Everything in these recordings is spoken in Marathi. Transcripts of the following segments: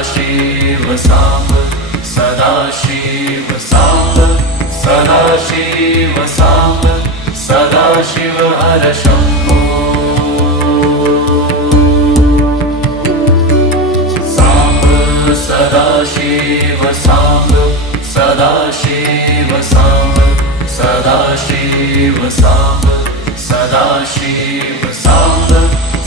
सदाशिव साम्ब सदाशिव साम्ब सदाशिव साम्ब सदाशिव हर शम्भो साम्ब सदाशिव साम्ब सदाशिव साम्ब सदाशिव साम्ब सदाशिव साम्ब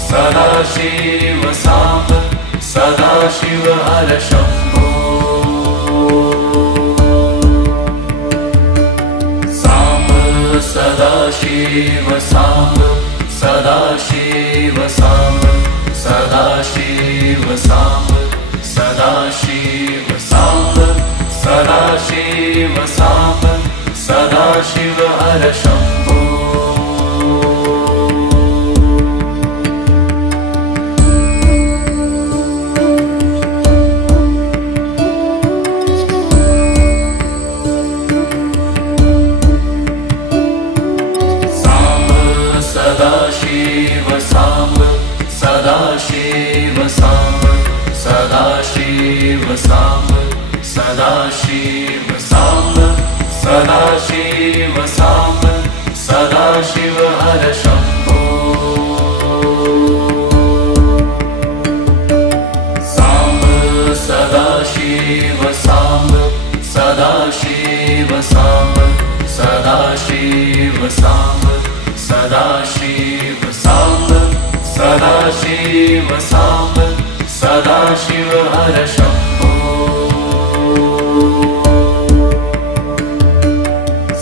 सदाशिव साम्ब सदाशिव हर शम्भो साम्ब सदाशिव साम्ब सदाशिव साम्ब सदाशिव साम्ब सदाशिव साम्ब सदाशिव साम्ब सदाशिव हर शम्भो सदाशिव साम्ब सदाशिव साम्ब सदाशिव साम्ब सदाशिव साम्ब सदाशिव साम्ब सदाशिव हर शम्भो साम्ब सदाशिव साम्ब सदाशिव साम्ब सदाशिव साम्ब सदाशिव साम्ब सदाशिव साम्ब सदाशिव हर शम्भो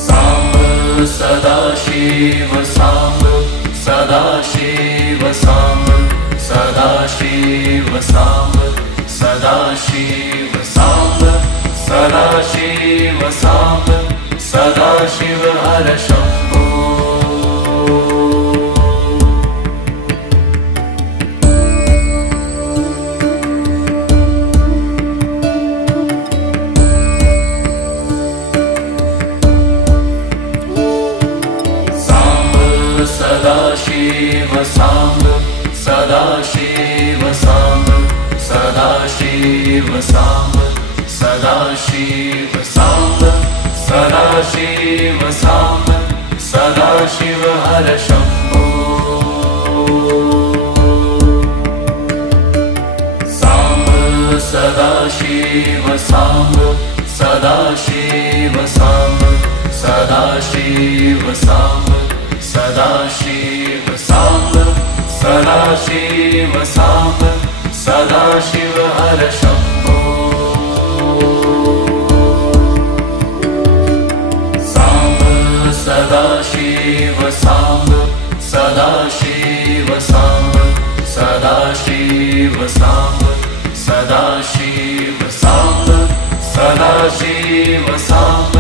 साम्ब सदाशिव साम्ब सदाशिव साम्ब सदाशिव साम्ब सदाशिव साम्ब सदाशिव साम्ब सदाशिव हर शम्भो सदाशिव साम्ब सदाशिव साम्ब सदाशिव साम्ब सदाशिव साम्ब सदाशिव साम्ब सदाशिव हर शम्भो साम्ब सदाशिव साम्ब सदाशिव साम्ब सदाशिव साम्ब सदाशिव साम्ब सदाशिव साम्ब सदाशिव हर शम्भो साम्ब सदाशिव साम्ब सदाशिव साम्ब सदाशिव साम्ब सदाशिव साम्ब सदाशिव साम्ब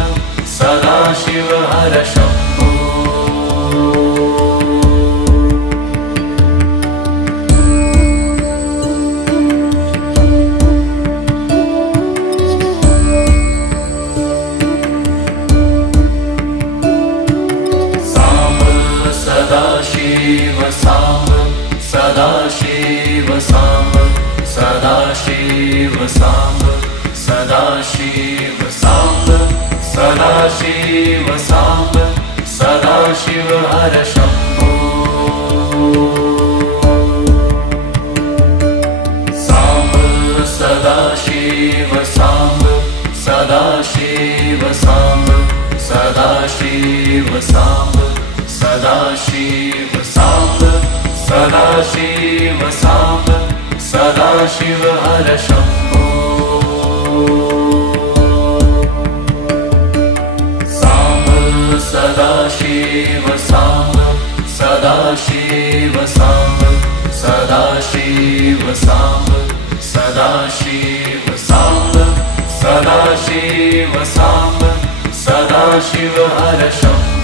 सदाशिव हर शम्भो सदाशिव साम्ब सदाशिव साम्ब सदाशिव साम्ब सदाशिव साम्ब सदाशिव साम्ब सदाशिव हर शम्भो साम्ब सदाशिव साम्ब सदाशिव साम्ब सदाशिव साम्ब सदाशिव साम्ब सदाशिव साम्ब सदाशिव हर शम्भो साम्ब सदाशिव साम्ब सदाशिव साम्ब सदाशिव साम्ब सदाशिव साम्ब सदाशिव साम्ब सदाशिव हर शम्भो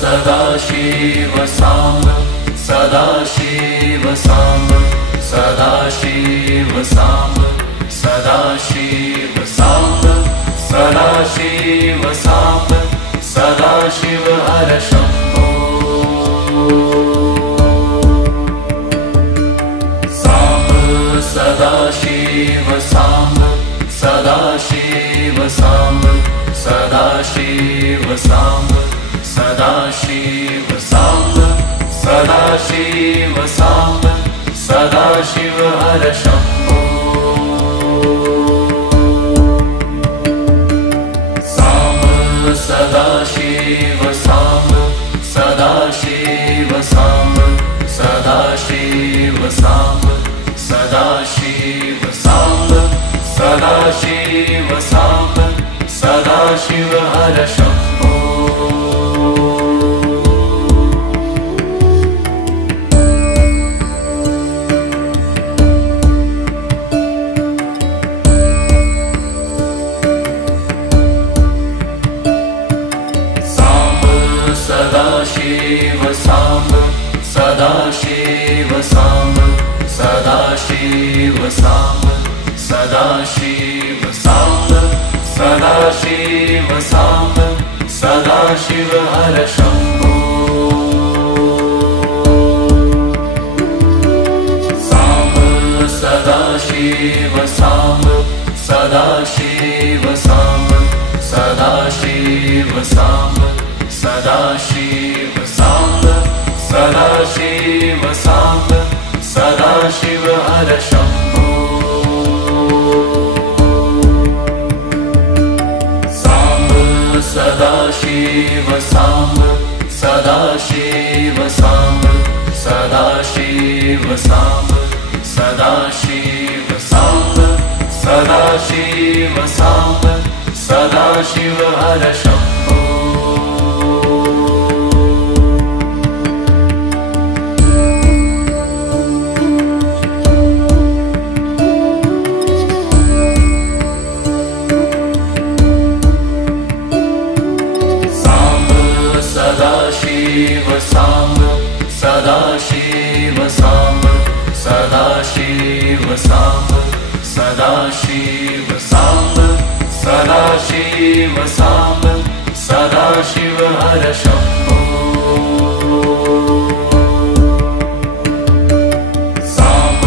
सदाशिव साम्ब सदाशिव साम्ब सदाशिव साम्ब सदाशिव साम्ब सदाशिव हर शम्भो साम्ब सदाशिव साम्ब सदाशिव साम्ब सदाशिव साम्ब सदाशिव साम्ब सदाशिव साम्ब सदाशिव हर शम्भो सदाशिव साम्ब सदाशिव साम्ब सदाशिव साम्ब सदाशिव साम्ब सदाशिव साम्ब सदाशिव हर शम्भो सदाशिव साम्ब सदाशिव साम्ब सदाशिव साम्ब सदाशिव साम्ब सदाशिव साम्ब सदाशिव हर शम्भो साम्ब सदाशिव साम्ब सदाशिव साम्ब सदाशिव साम्ब सदाशिव साम्ब सदाशिव साम्ब सदाशिव हर शम्भो साम्ब सदाशिव साम्ब सदाशिव साम्ब सदाशिव साम्ब सदाशिव साम्ब सदाशिव साम्ब सदाशिव हर शम्भो सदाशिव साम्ब सदाशिव साम्ब सदाशिव साम्ब सदाशिव साम्ब सदाशिव साम्ब सदाशिव हर शम्भो साम्ब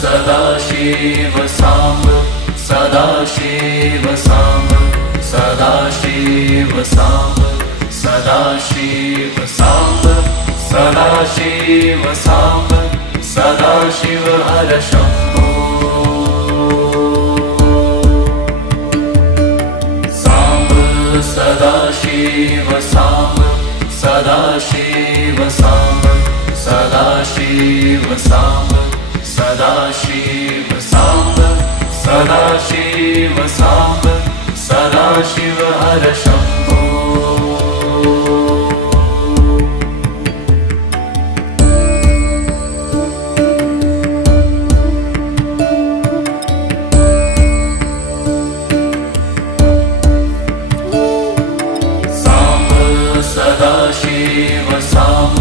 सदाशिव साम्ब सदाशिव साम्ब सदाशिव साम्ब सदाशिव साम्ब सदाशिव साम्ब सदाशिव हर शम्भो साम्ब सदाशिव साम्ब सदाशिव साम्ब सदाशिव साम्ब सदाशिव साम्ब सदाशिव साम्ब सदाशिव हर शम्भो सदाशिव साम्ब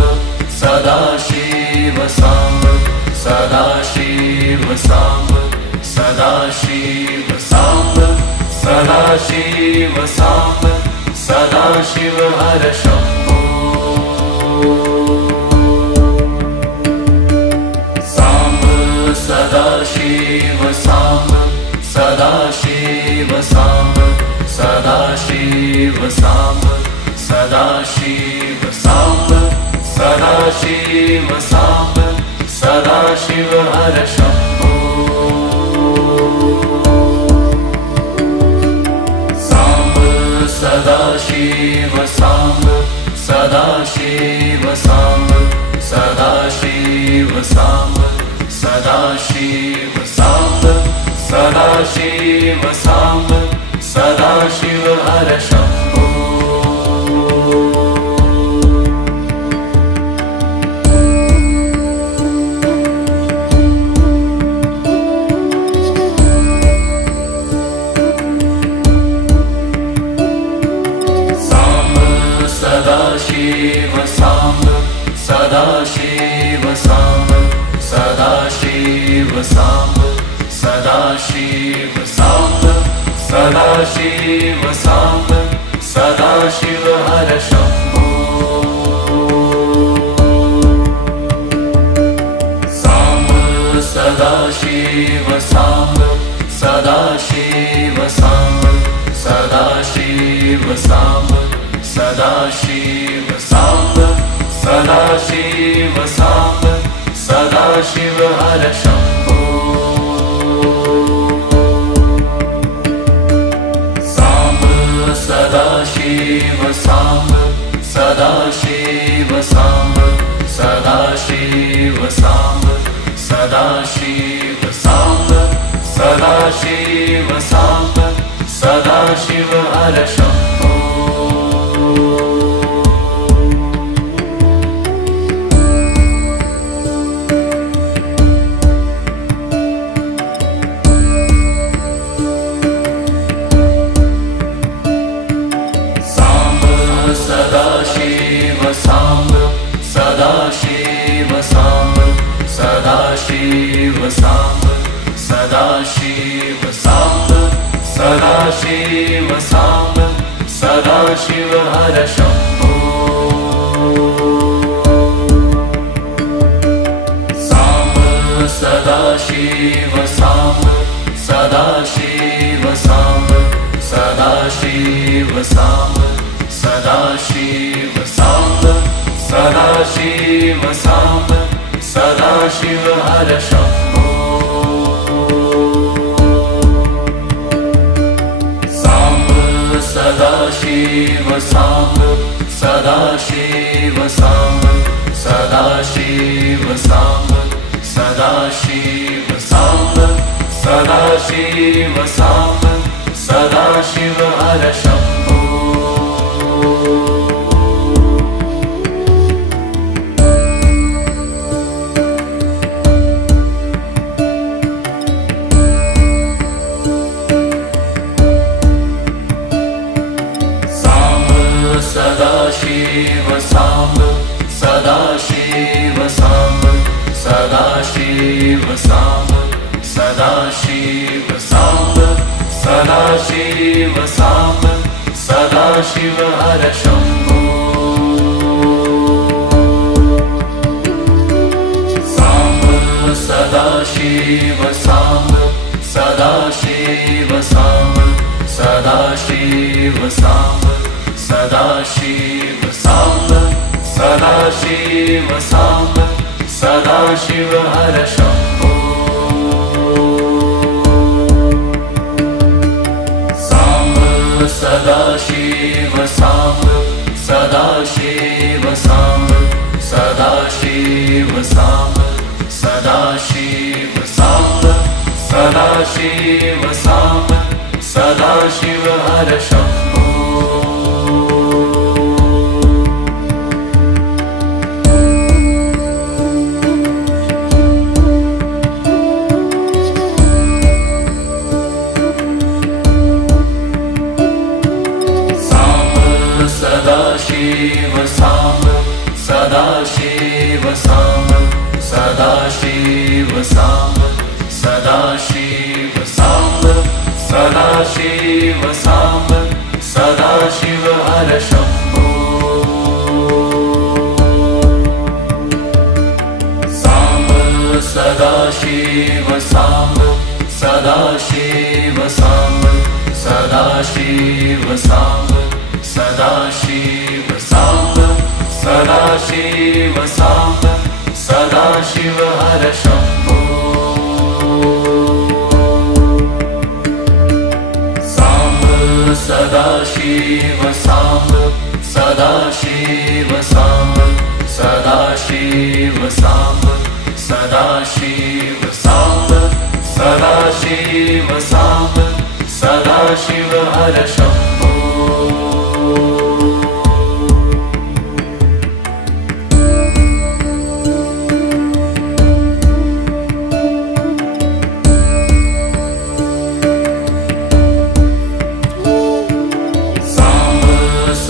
सदाशिव साम्ब सदाशिव साम्ब सदाशिव साम्ब सदाशिव साम्ब सदाशिव हर शम्भो साम्ब सदाशिव साम्ब सदाशिव साम्ब सदाशिव साम्ब सदाशिव साम्ब सदाशिव साम्ब सदाशिव हर शम्भो साम्ब सदाशिव साम्ब सदाशिव साम्ब सदाशिव साम्ब सदाशिव साम्ब सदाशिव साम्ब सदाशिव हर शम्भो सदाशिव साम्ब सदाशिव साम्ब सदाशिव साम्ब सदाशिव साम्ब सदाशिव साम्ब सदाशिव हर शम्भो साम्ब सदाशिव साम्ब सदाशिव साम्ब सदाशिव साम्ब सदाशिव साम्ब सदाशिव साम्ब सदाशिव हर शम्भो साम्ब सदाशिव साम्ब सदाशिव साम्ब सदाशिव साम्ब सदाशिव साम्ब सदाशिव साम्ब सदाशिव हर शम्भो सदाशिव साम्ब सदाशिव साम्ब सदाशिव साम्ब सदाशिव साम्ब सदाशिव साम्ब सदाशिव हर शम्भो साम्ब सदाशिव साम्ब सदाशिव साम्ब सदाशिव साम्ब सदाशिव साम्ब सदाशिव साम्ब सदाशिव हर शम्भो साम्ब सदाशिव साम्ब सदाशिव साम्ब सदाशिव साम्ब सदाशिव साम्ब सदाशिव साम्ब सदाशिव हर शम्भो सदाशिव साम्ब सदाशिव साम्ब सदाशिव साम्ब सदाशिव साम्ब सदाशिव साम्ब सदाशिव हर शम्भो साम्ब सदाशिव साम्ब सदाशिव साम्ब सदाशिव साम्ब सदाशिव साम्ब सदाशिव साम्ब सदाशिव हर शम्भो साम्ब सदाशिव साम्ब सदाशिव साम्ब सदाशिव साम्ब सदाशिव साम्ब सदाशिव साम्ब सदाशिव हर शम्भो सदाशिव साम्ब सदाशिव साम्ब सदाशिव साम्ब सदाशिव साम्ब सदाशिव साम्ब सदाशिव हर शम्भो साम्ब सदाशिव साम्ब सदाशिव साम्ब सदाशिव साम्ब सदाशिव साम्ब सदाशिव साम्ब सदाशिव हर शम्भो साम्ब सदाशिव साम्ब सदाशिव साम्ब सदाशिव साम्ब सदाशिव साम्ब सदाशिव साम्ब सदाशिव हर शम्भो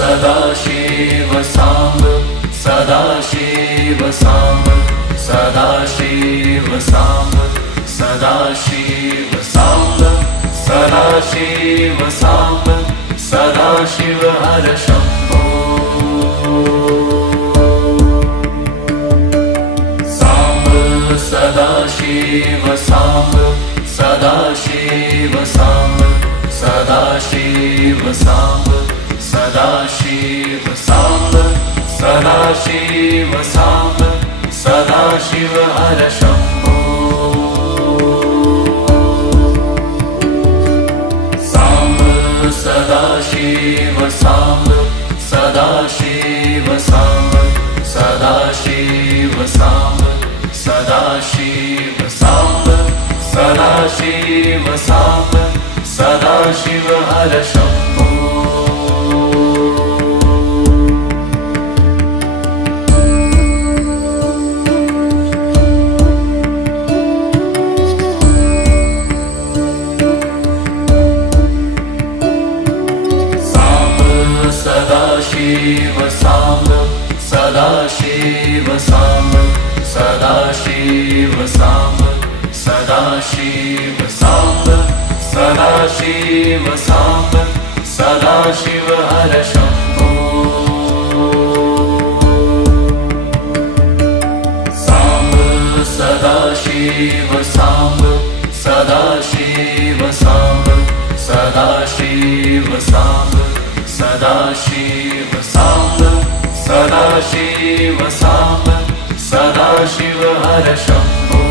सदाशिव साम्ब सदाशिव साम्ब सदाशिव साम्ब सदाशिव साम्ब सदाशिव साम्ब सदाशिव हर शम्भो सदाशिव साम्ब सदाशिव साम्ब सदाशिव साम्ब सदाशिव साम्ब सदाशिव साम्ब सदाशिव हर शम्भो साम्ब सदाशिव साम्ब सदाशिव साम्ब सदाशिव साम्ब सदाशिव साम्ब सदाशिव साम्ब सदाशिव हर शम्भो सदाशिव साम्ब सदाशिव साम्ब सदाशिव साम्ब सदाशिव साम्ब सदाशिव साम्ब सदाशिव हर शम्भो साम्ब सदाशिव साम्ब सदाशिव साम्ब सदाशिव साम्ब सदाशिव साम्ब सदाशिव साम्ब सदाशिव हर शम्भो